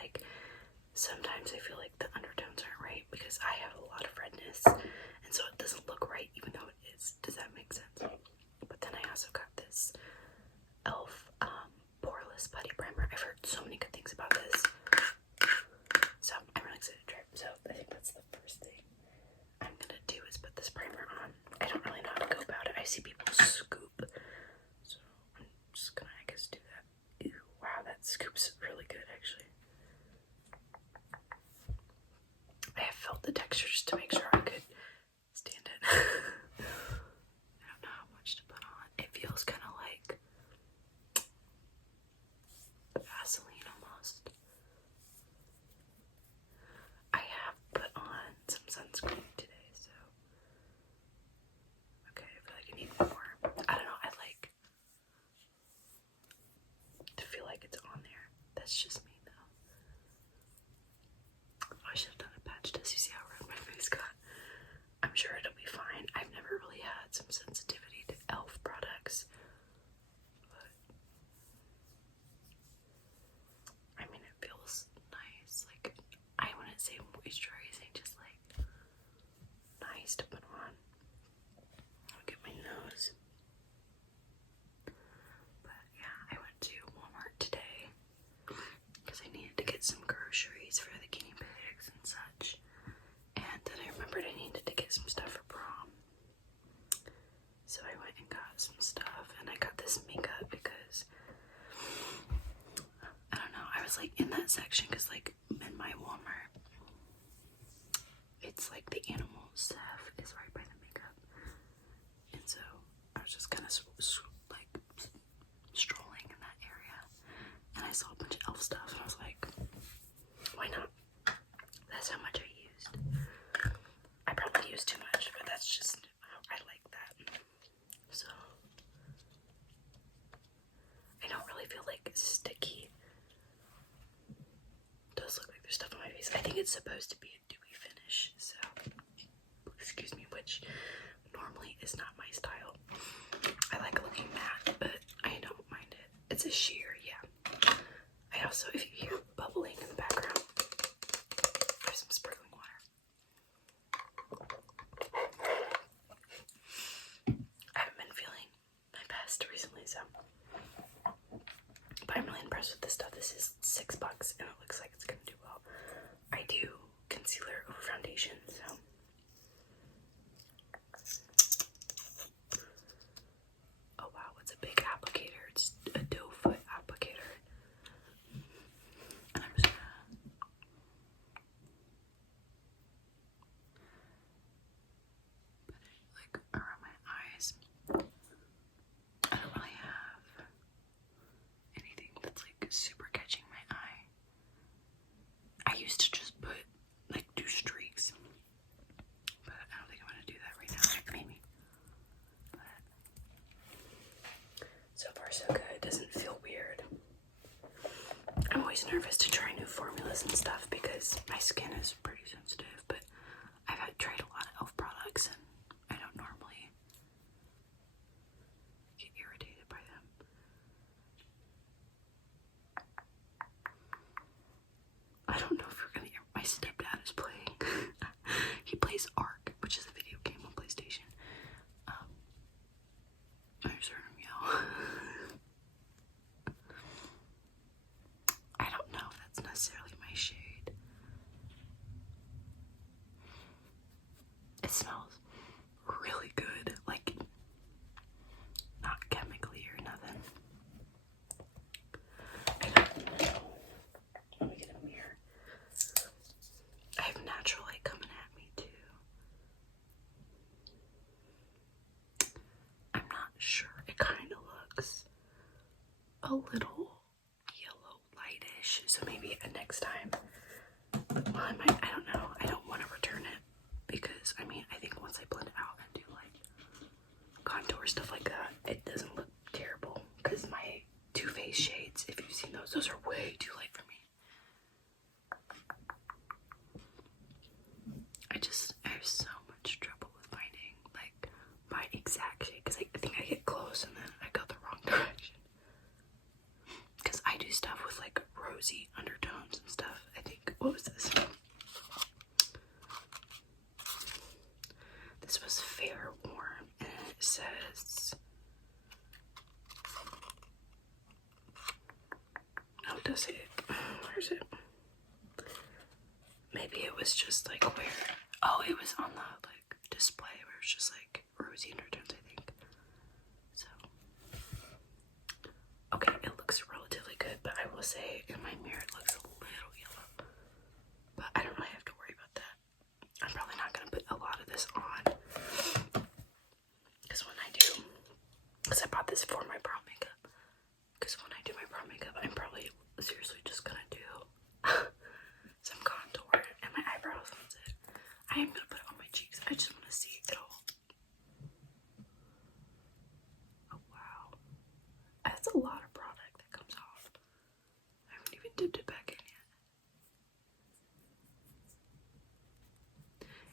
like sometimes I feel like the undertones aren't right because I have a lot of redness, and so it doesn't look right even though it is. Does that make sense? But then I also got this e.l.f. Poreless Putty Primer. I've heard so many good things about this, so I'm really excited to try it. So I think that's the first thing I'm gonna do is put this primer on. I don't really know how to go about it. I see people scoop, so I'm just gonna, I guess, do that. Ew, wow, that scoops really good, actually. I have felt the texture just to make sure I could stand it. I don't know how much to put on. It feels kind of like Vaseline almost. I have put on some sunscreen today, so okay, I feel like I need more. I don't know, I like to feel like it's on there. That's just me though. I should have done a patch test. You see how red my face got? I'm sure it'll be fine. I've never really had some sensitivity to e.l.f. products, but I mean, it feels nice. Like, I wouldn't say moisturizing, just like nice to put on. Look at my nose. But yeah, I went to Walmart today because I needed to get some groceries for the guinea pigs and such. And then I remembered I needed to get some stuff for prom. So I went and got some stuff, and I got this makeup because I don't know, I was like in that section because like in my Walmart, it's like the animal stuff is right by the makeup, and so I was just kind of like strolling in that area, and I saw a bunch of e.l.f. stuff, and I was like, why not? That's how much I used. I probably used too much, but that's just how I like that. So I don't really feel like it's sticky. It does look like there's stuff on my face. I think it's supposed to be a dewy finish, so excuse me, which normally is not my style. I like looking matte, but I don't mind it. It's a sheer, yeah. I also, if you hear bubbling in the background, I have some sparkling water. I haven't been feeling my best recently, so. But I'm really impressed with this stuff. This is $6 and it looks like it's gonna do well. I do concealer over foundation, so. Oh wow, it's a big applicator. It's a doe foot applicator. And I'm just gonna put it like around my eyes. I don't really have anything that's like super catching my eye. I used to just put like 2 streaks, but I don't think I'm gonna do that right now. Maybe. But so far so good. It doesn't feel weird. I'm always nervous to try new formulas and stuff because my skin is pretty sensitive, but I've tried a lot of e.l.f. products and I don't normally get irritated by them. I don't know if you're gonna hear, my stepdad is playing. He plays Ark, which is a video game on PlayStation. I just heard him yell. I don't know if that's necessarily my shade. It smells really good, like not chemically or nothing. I don't know. Let me get a mirror. I have natural light coming at me too. I'm not sure. It kind of looks a little yellow lightish, so maybe next time. Well, I might. I don't know. I don't want to return it because I mean, I think once I blend it out and do like contour stuff like that, it doesn't look terrible. Because my Too Faced shades, if you've seen those are way too light for me. I have so much trouble with finding like my exact shade because I think I get close and then I go the wrong direction. Because I do stuff with like rosy undertones and stuff. does it? Where's it? Maybe it was just like where? Oh, it was on the like display where it's just like rosy undertones, I think. So, okay, it looks relatively good, but I will say in my mirror it looks a little yellow. But I don't really have to worry about that. I'm probably not gonna put a lot of this on, because when I do, because I bought this for my prom makeup. Because when I do my prom makeup, I'm probably seriously just gonna do some contour and my eyebrows. That's it. I am gonna put it on my cheeks. I just want to see it all. Oh wow, that's a lot of product that comes off. I haven't even dipped it back in yet.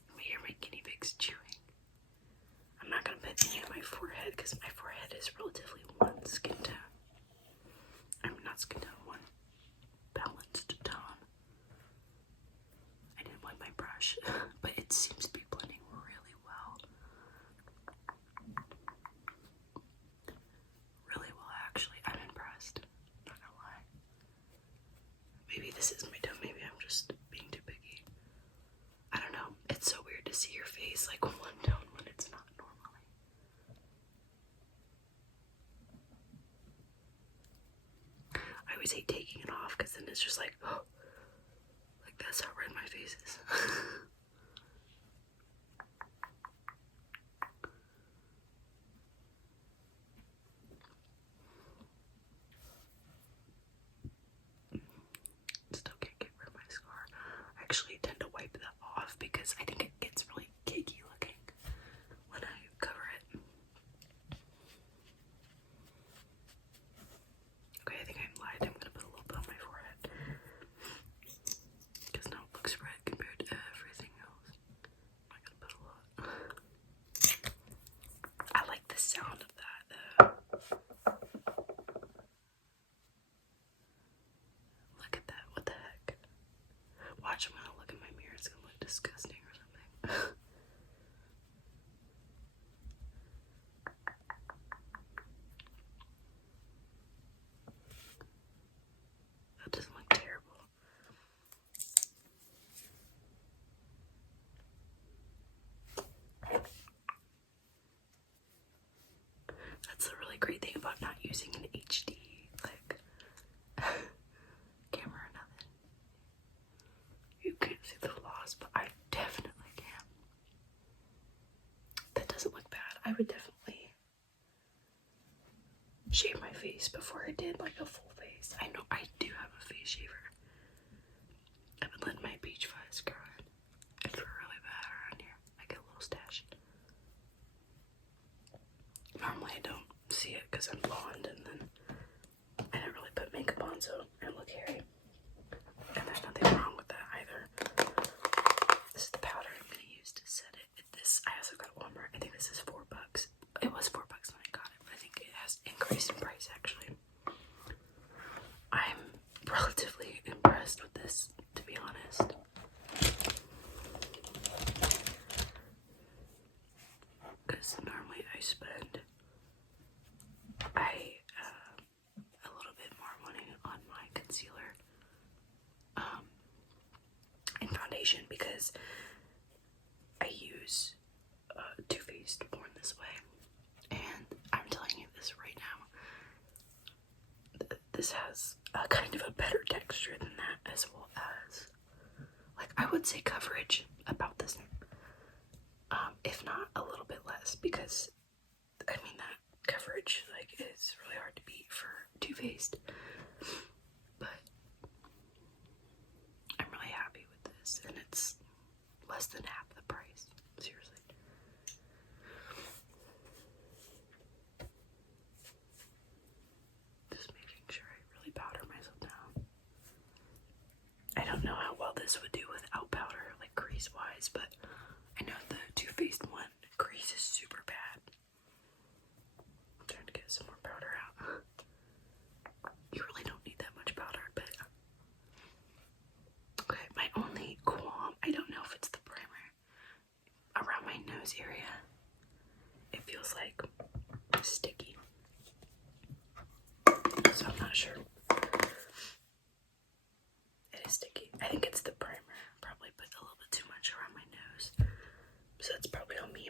You may hear my guinea pigs chewing. I'm not gonna put any on my forehead because my forehead is relatively one skin tone. I'm not skin tone, one balanced tone. I didn't wipe my brush, but it seems to be blending really well. Really well, actually. I'm impressed. Not gonna lie. Maybe this is my tone. Maybe I'm just being too picky. I don't know. It's so weird to see your face like one tone when it's not normally. I always hate taking it off because then it's just like, oh, like that's how red my face is. Still can't get rid of my scar. I actually tend to wipe that off because I think it gets really cakey looking when I cover it. Okay, I think I lied. I'm gonna put a little bit on my forehead because now it looks red compared to everything else. I'm not gonna put a lot. I like the sound of that. Look at that. What the heck? Watch, I'm gonna look in my mirror. It's gonna look disgusting or something. That doesn't look terrible. That's the really great thing about not using an HD like camera or nothing. You can't see the flaws, but I definitely can. That doesn't look bad. I would definitely shave my face before I did like a full face. I know I do have a face shaver. I've been letting my beach fuzz grow in. It's really bad around here. I get a little stash. Normally I don't see it because I'm blonde and then I don't really put makeup on, so I look hairy. And there's nothing wrong with that either. This is the powder I'm gonna use to set it. This I also got at Walmart. I think this is $4. It was $4 when I got it, but I think it has increased in price actually. I'm relatively impressed with this, to be honest. Because normally I spend a little bit more money on my concealer and foundation because I use Too Faced Born This Way, and I'm telling you this right now, this has a kind of a better texture than that, as well as, like, I would say coverage about the same, if not a little bit less, because I mean that coverage like is really hard to beat for Too Faced, but I'm really happy with this, and it's less than half the price. Seriously. Just making sure I really powder myself down. I don't know how well this would do without powder, like crease wise, but I know the Too Faced one crease is super bad. I'm trying to get some more powder out. You really don't need that much powder, but okay, my only qualm, I don't know if it's the primer, around my nose area, it feels like sticky, so I'm not sure. I think it's the primer. Probably put a little bit too much around my nose. So it's probably on me.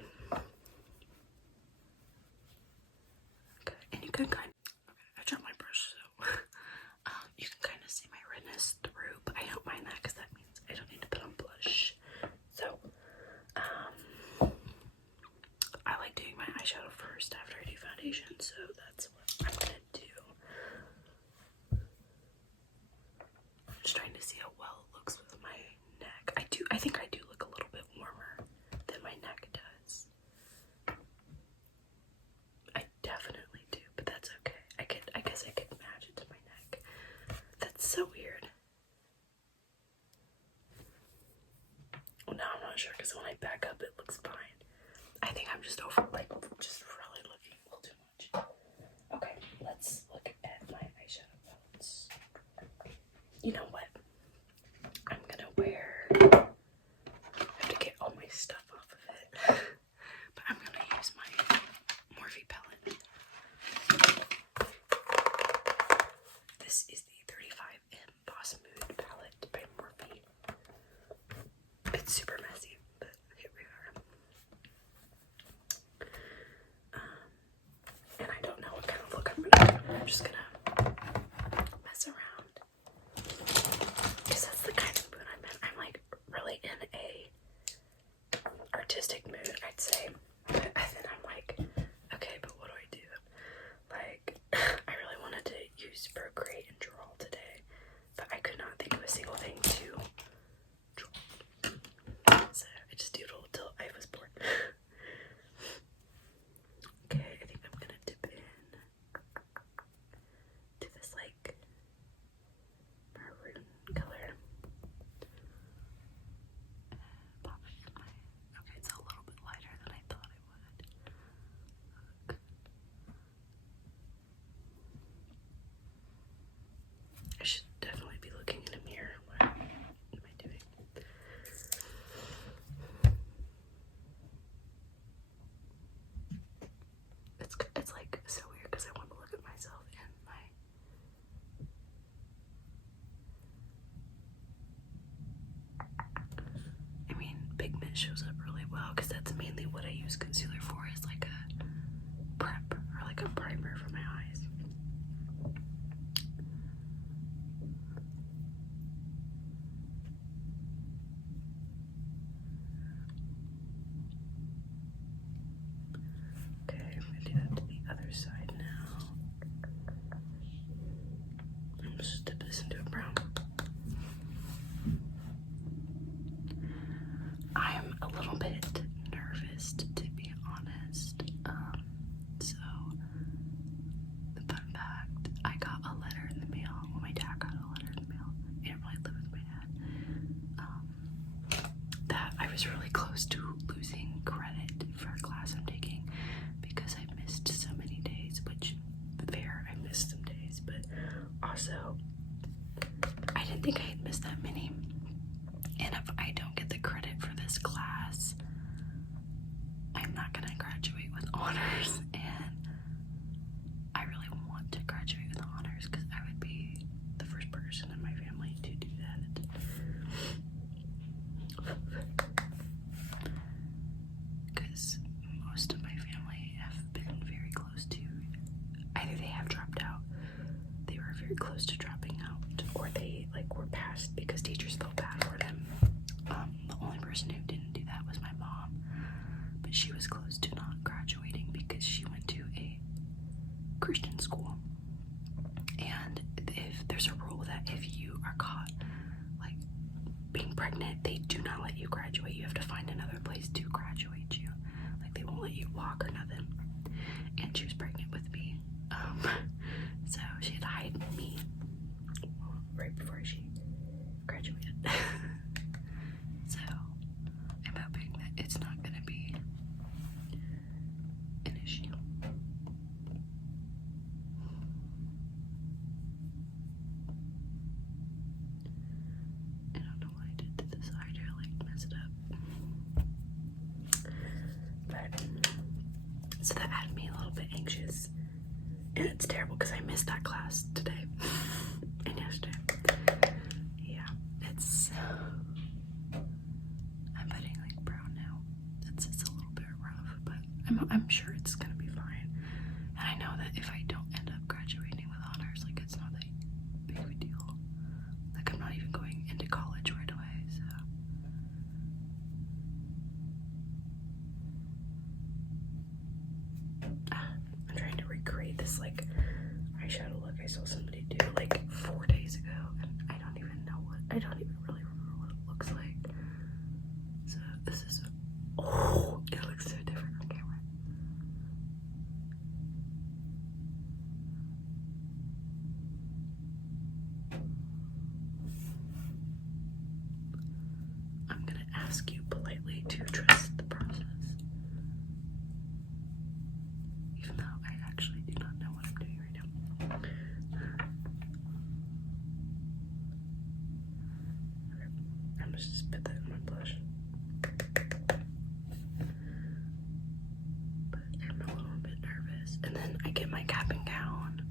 Okay, and you can kind of, okay, I dropped my brush, so you can kind of see my redness through, but I don't mind that because that means I don't need to put on blush. So, I like doing my eyeshadow first after I do foundation, so that's what I'm gonna do. I'm just trying to see how well it looks with my neck. I think I do look a little bit warmer than my neck does. I definitely do, but that's okay. I guess I could match it to my neck. That's so weird. Well, now I'm not sure because when I back up, it looks fine. I think I'm just just really looking a little too much. Okay, let's look at my eyeshadow palettes. You know what? I'm gonna I have to get all my stuff off of it. But I'm gonna use my Morphe palette. This is the 35M Boss Mood palette by Morphe. It's super messy, but here we are. And I don't know what kind of look I'm gonna do. I'm just gonna mess around. Because that's the kind of mood I'm in. I'm like really in a artistic mood, I'd say. And then I'm like, okay, but what do I do? Like, I really wanted to use Procreate and draw today, but I could not think of a single thing to draw. So I just doodled till I was bored. Okay, I think I'm gonna dip in to this like maroon color. Pop it in my, okay, it's a little bit lighter than I thought it would. Look. I should definitely be looking in a mirror. What am I doing? It's like so weird because I want to look at myself in my I mean, pigment shows up really well because that's mainly what I use concealer for, is like a prep or like a primer for my eyes. Okay, I'm gonna do that to the other side now. I'm just dip this into a brown. I'm a little bit nervous, to be honest. So the fun fact, I got a letter in the mail. Well, my dad got a letter in the mail. I didn't really live with my dad. That I was really close to losing credit for a class I'm taking because I missed so many days, which fair, I missed some days, but also I didn't think I had missed that many. And if I don't get the credit for this class, I'm not gonna graduate with honors, and I really want to graduate with honors because I would be the first person in my family to do that. Because most of my family have been very close to, either they have dropped out, they were very close to dropping out, or they like were passed because teachers felt bad for them. The only person who didn't do that was my mom, but she was close to not graduating because she went to a Christian school. And if there's a rule that if you are caught like being pregnant, they do not let you graduate. You have to find another place to graduate you. Like they won't let you walk or nothing. And she was pregnant with me. So she had to hide me right before she graduated. So I'm hoping that it's not gonna be an issue. I don't know what I did to this eye to like mess it up. But so that had me a little bit anxious. And it's terrible because I missed that class today and yesterday. Yeah, it's I'm sure it's gonna be fine. And I know that if I don't end up graduating with honors, like it's not that big of a deal. Like I'm not even going into college right away, so. I'm trying to recreate this like eyeshadow look I saw somebody do like 4 days ago, and I don't even really remember what it looks like. So this is, oh, it looks so different on camera. I'm gonna ask you politely to trust the process. Even though I actually do not know what I'm doing right now. Okay, I'm gonna just put that in my blush. But I'm a little bit nervous. And then I get my cap and gown.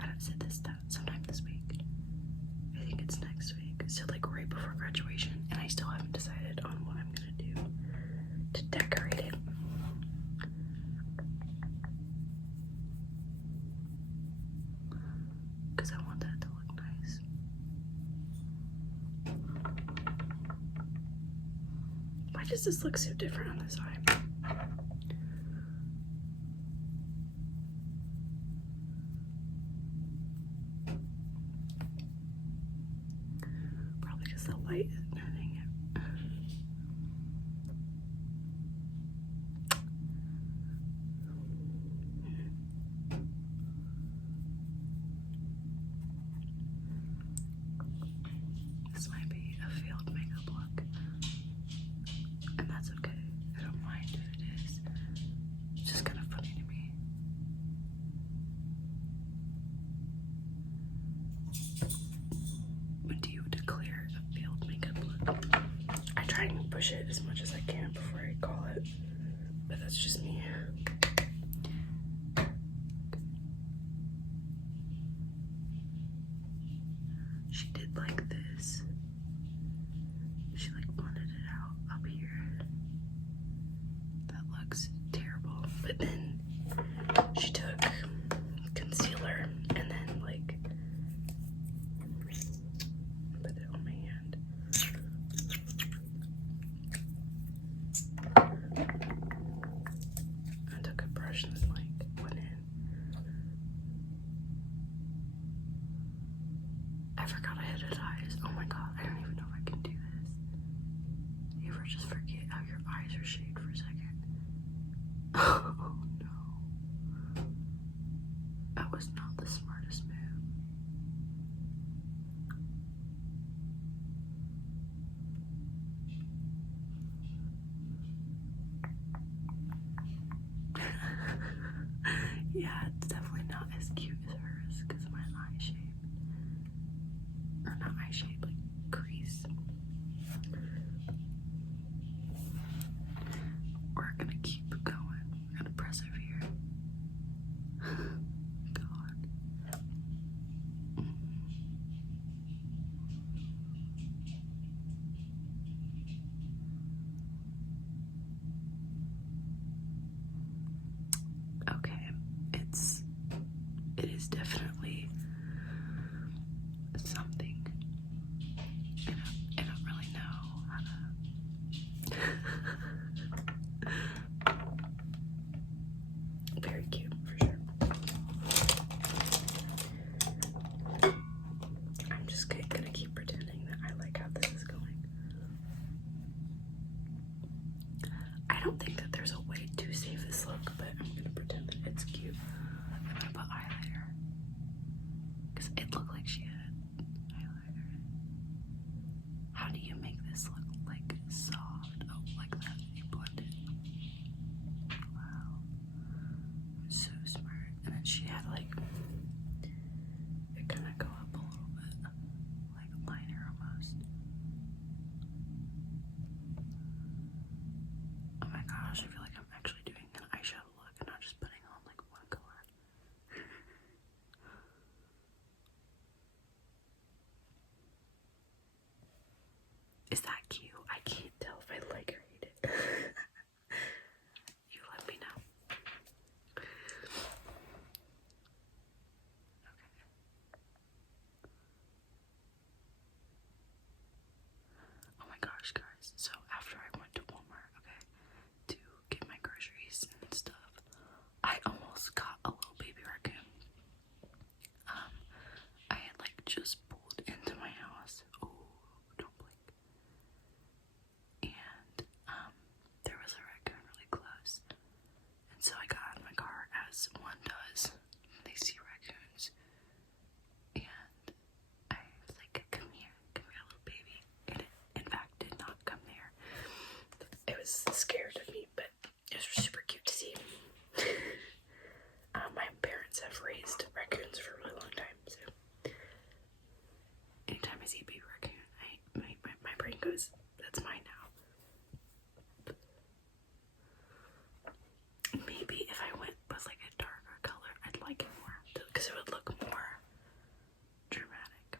I don't said this sometime this week. I think it's next week. So like right before graduation, and I still haven't decided on what I'm gonna do to decorate it. Because I want that to look nice. Why does this look so different on this eye? Probably because the light is moving it. This might be a failed makeup look, and that's okay. I don't mind if it is. It's just kind of funny to me. When do you declare a failed makeup look? I try and push it as much as I can before I call it, but that's just me. She did like this. She like blended it out up here. That looks terrible. But then she took concealer and then like put it on my hand. I took a brush and then like went in. I forgot I had eyes. Oh my god, I don't even know if I can do this. You ever just forget how your eyes are shaped for a second? Oh no. That was not the smartest move. Yeah, it's definitely not as cute as hers because of my eye shape. Or not eye shape, like crease. We're gonna keep going. We're gonna persevere. God. Okay, it is definitely something. I don't really know how to. Very cute for sure. I'm just gonna keep pretending that I like how this is going. I don't think that there's a way to save this look, but I'm gonna pretend that it's cute. I'm gonna put highlighter because it looked like she had highlighter. How do you make this look like soft? Oh, like that. You blend it. Wow. So smart. And then she had like it kind of go up a little bit, like liner almost. Oh my gosh, I feel like I'm actually doing an eyeshadow look. was scared of me, but it was super cute to see. My parents have raised raccoons for a really long time, so anytime I see a baby raccoon, my brain goes, that's mine now. Maybe if I went with like a darker color, I'd like it more, because it would look more dramatic.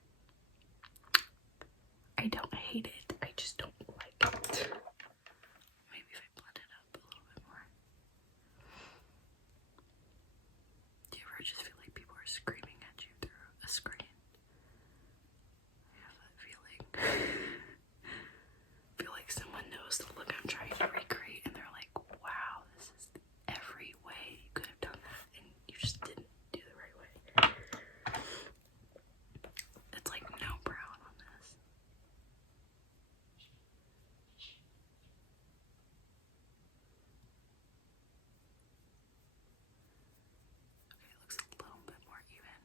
I don't hate it, I just don't like it. Maybe if I blend it up a little bit more. Do you ever just feel like people are screaming at you through a screen? I have that feeling. I feel like someone knows the look I'm trying to recreate and they're like, wow, this is every way you could have done that and you just didn't do the right way. It's like no brown on this. Okay, it looks a little bit more even.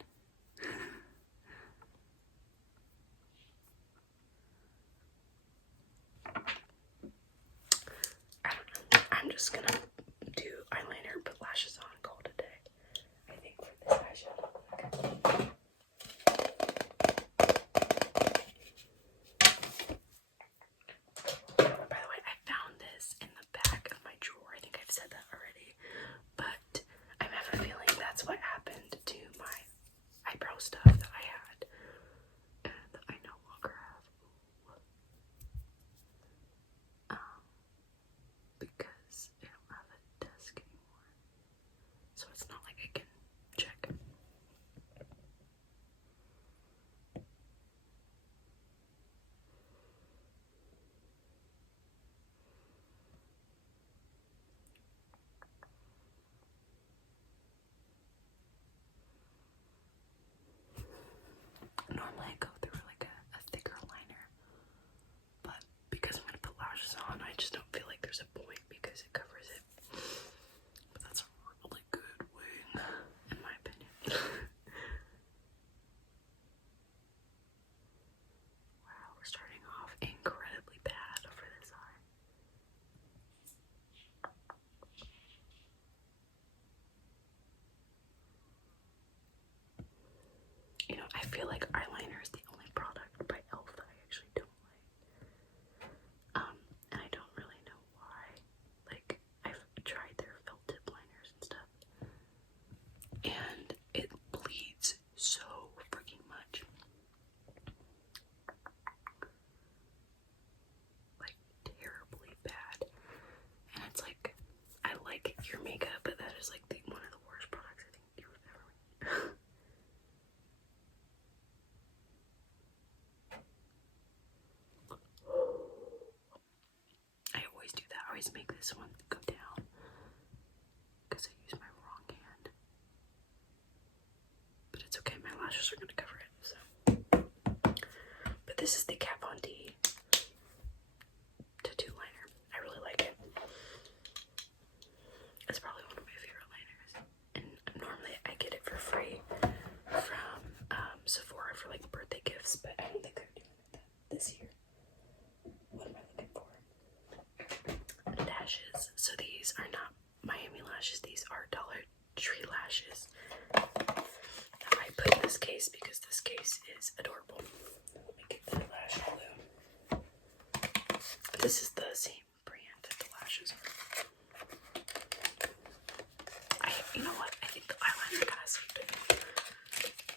I don't know. I'm just gonna do eyeliner, put lashes on, call it a day. I think for this eyeshadow look. By the way, I found this in the back of my drawer. I think I've said that already, but I have a feeling that's what happened to my eyebrow stuff that I had and that I no longer have. Because I don't have a desk anymore, so it's not like I can check. Normally I go through like a thicker liner, but because I'm gonna put lashes on, I just don't feel like there's a point because it covers it. But that's a really good wing, in my opinion. Wow, we're starting off incredibly bad for this eye. You know, I feel like eyeliner is the only product by e.l.f. that I actually don't like. And I don't really know why. Like, I've tried their felt tip liners and stuff, and it bleeds so freaking much. Like, terribly bad. And it's like, I like your makeup, but that is like one of the worst products I think you've ever made. I always do that. I always make this one go down because I use my wrong hand. But it's okay, my lashes are gonna cover it, so. But this is the Kat Von D tattoo liner. I really like it. It's probably one of my favorite liners. And normally I get it for free from Sephora for like birthday gifts, but I don't think they're doing that this year. What am I looking for? Lashes. So these are not Miami lashes, these are Dollar Tree lashes. Now I put in this case because this case is adorable. Let me get the lash glue. This is the same brand that the lashes are. You know what? I think the eyeliner kind of saved it.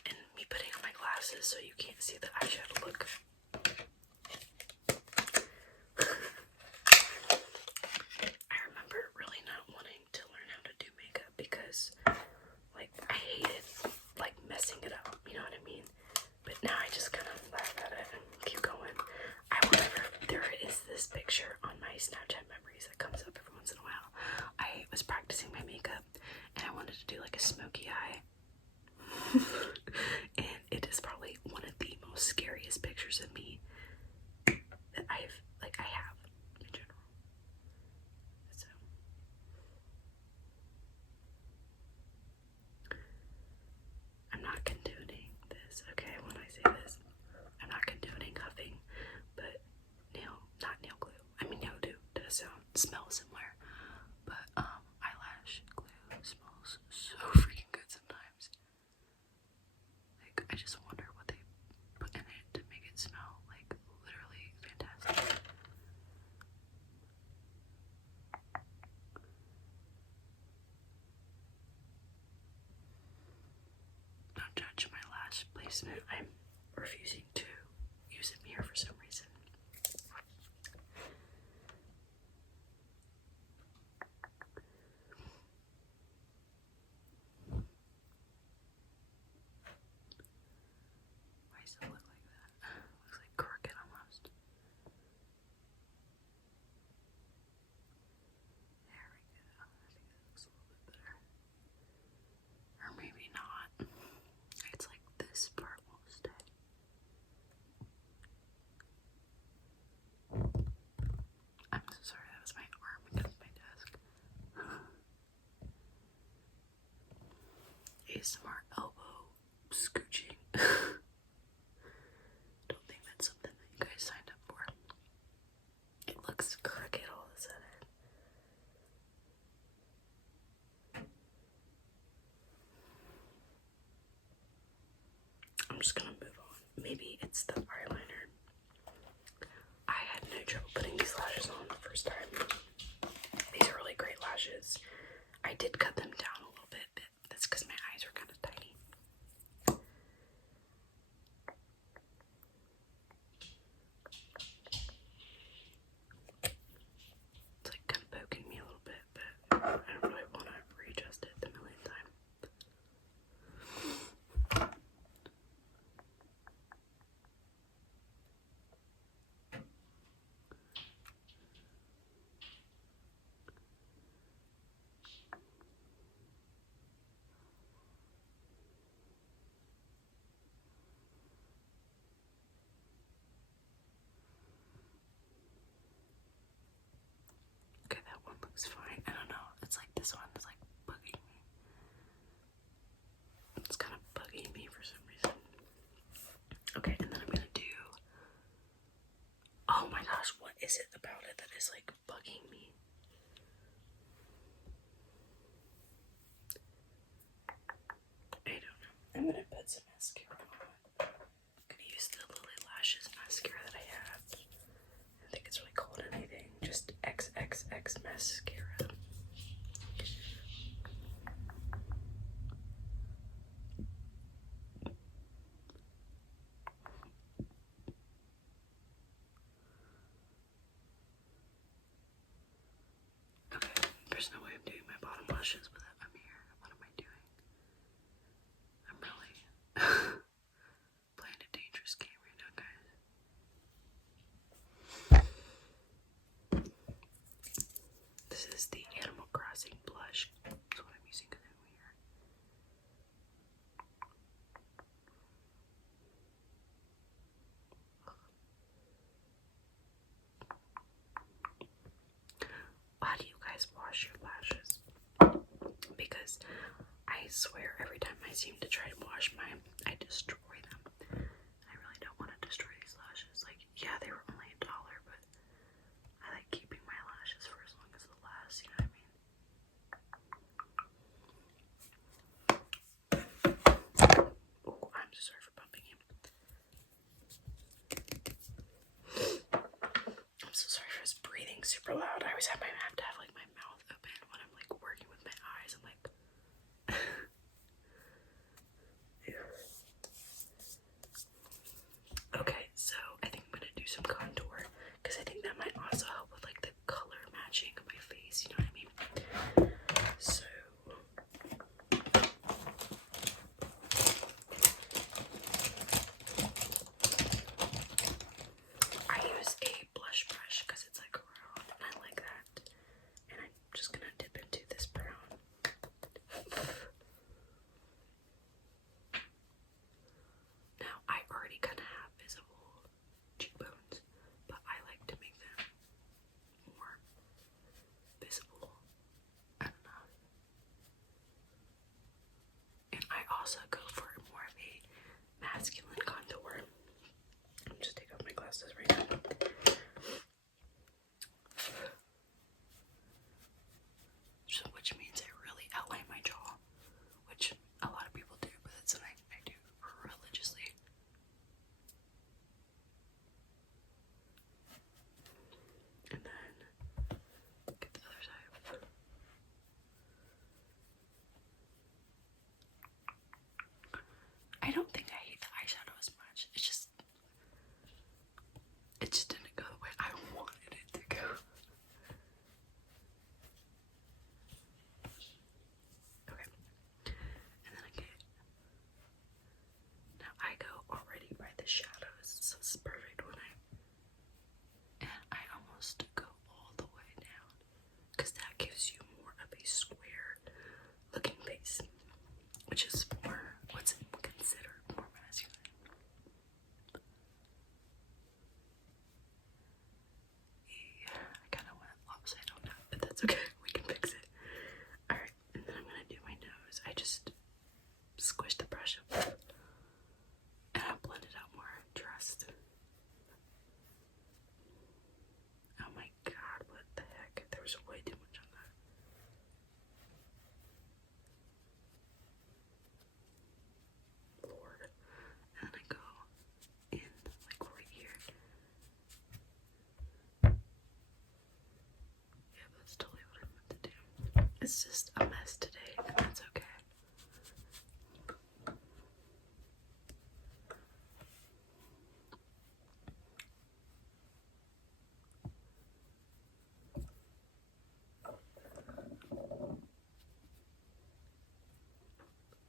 And me putting on my glasses so you can't see the eyeshadow look. I remember really not wanting to learn how to do makeup because, like, I hated, like, messing it up, you know what I mean? But now I just kind of laugh at it and keep going. There is this picture on my Snapchat memories that comes up every once in a while. I was practicing my makeup and I wanted to do like a smoky eye. And it is probably one of the most scariest pictures of me that I have in general. So I'm not condoning this, okay? When I say this, I'm not condoning huffing, but nail glue. I mean nail glue does sound smell similar, but eyelash glue smells so freaking good sometimes. Like, I just wonder what they put in it to make it smell like literally fantastic. Don't judge my lash placement. I'm refusing to use them here for some reason. Why does it look like that? Looks like crooked almost. There we go. I think that looks a little bit better. Or maybe not. It's like this part won't stay. I'm so sorry, that was my arm against my desk. ASMR elbow scooching. Don't think that's something that you guys signed up for. It looks crooked all of a sudden. I'm just gonna move on. Maybe it's the eyeliner. I had no trouble putting these lashes on the first time. These are really great lashes. I did cut them down a little bit, but that's because my eyes are kind of tiny. It's like kind of poking me a little bit, but I don't really want to readjust it the millionth time. Okay, that one looks fine. I don't know. It's like this one is like bugging me. It's kind of bugging me for some reason. Okay, and then I'm gonna do. Oh my gosh, what is it about it that is like bugging me? I don't know. I'm gonna put some mascara on. I'm gonna use the Lily Lashes mascara that I have. I don't think it's really called anything. Just XXX mascara. Okay, there's no way I'm doing my bottom lashes without a mirror. What am I doing? I'm really playing a dangerous game right now, guys. This is the Animal Crossing blush. That's what I'm using because I'm here. How do you guys wash your lashes? Because I swear every time I seem to try to wash mine, I destroy them. I really don't want to destroy these lashes. Like, yeah, they were only $1, but I like keeping my lashes for as long as they'll last, you know what I mean? Oh, I'm so sorry for bumping him. I'm so sorry for his breathing super loud. I always have to have like my mouth open when I'm like working with my eyes. I'm like okay, so I think I'm gonna do some contour because I think that might also help with like the color matching of my face, you know what I mean? So I use a blush brush because it's like round and I like that. And I'm just gonna dip into this brown. Now, I already kind of have visible cheekbones, but I like to make them more visible. I don't know. And I also go for more of a masculine contour. I'm just taking off my glasses right now. It's just a mess today, and that's okay.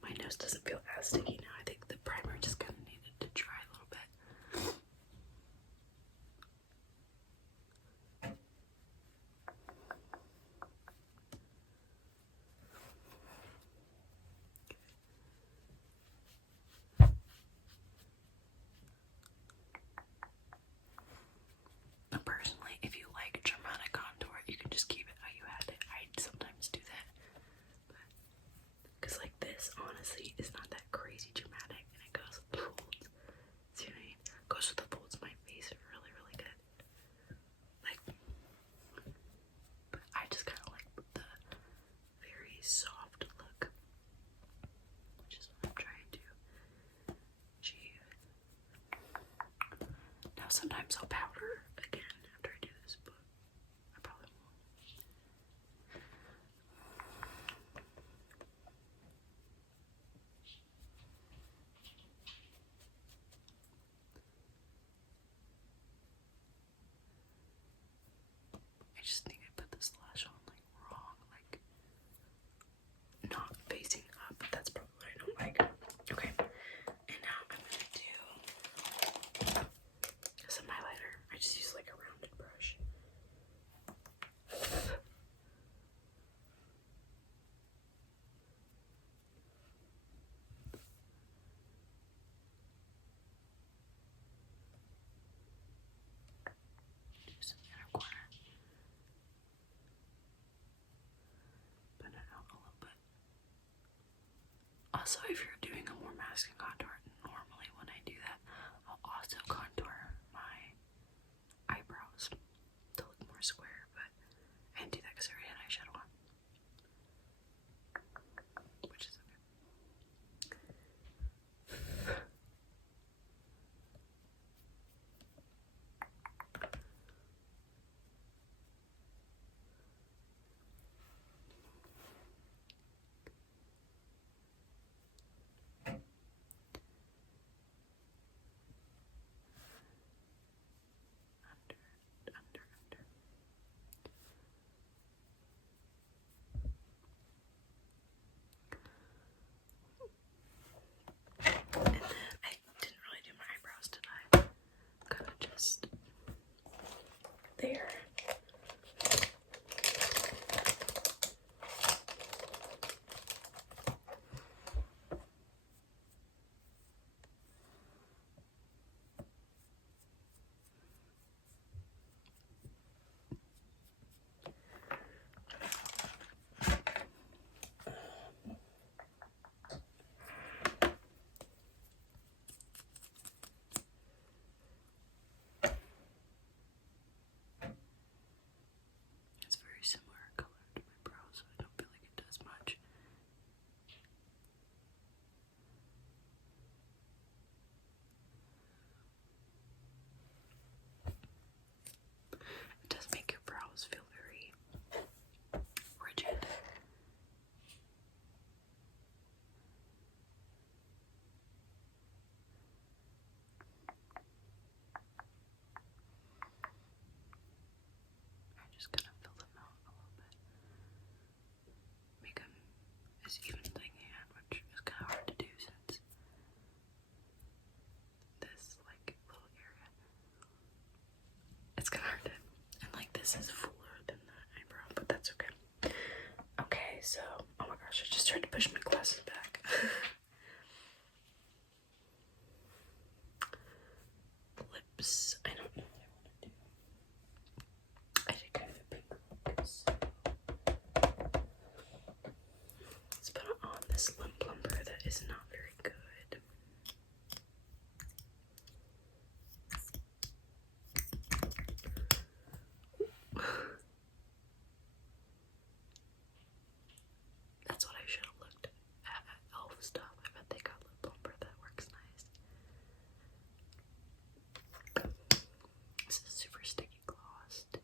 My nose doesn't feel as sticky now. I think the primer just kind of needed to dry a little bit. Personally, if you like dramatic contour, you can just keep it how you had it. I sometimes do that, because like this, honestly, is not that crazy dramatic, and it goes with the folds. See what I mean? Goes with the folds of my face really, really good. Like, but I just kind of like the very soft look, which is what I'm trying to achieve. Now, sometimes I'll powder again after I do this, but I probably won't. I just think I put this lash on like wrong, like not facing up. That's probably what I don't like. Okay, and now I'm gonna do some highlighter. I just use like a rounded brush. Do some inner corner. Put it out a little bit. Also, if you're doing a more masking contour, normally when I do that, I'll also contour my eyebrows to look more square, but I didn't do that because I already had eyeshadow on, which is okay. Under. And then I didn't really do my eyebrows today. Kind of just there. It's very similar color to my brows, so I don't feel like it does much. It does make your brows feel very rigid. I just kind of fill them out a little bit. Make them as even as I can, which is kind of hard to do since this like little area. It's kind of hard to, and like this is fuller than the eyebrow, but that's okay. Okay, so, oh my gosh, I just tried to push my glasses back. Lips, I don't know what I want to do. I did kind of a pink look, so let's put on this lip plumper that is not very good. That's what I should have looked at e.l.f. stuff. I bet they got lip plumper that works nice. This is super sticky gloss too.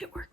It works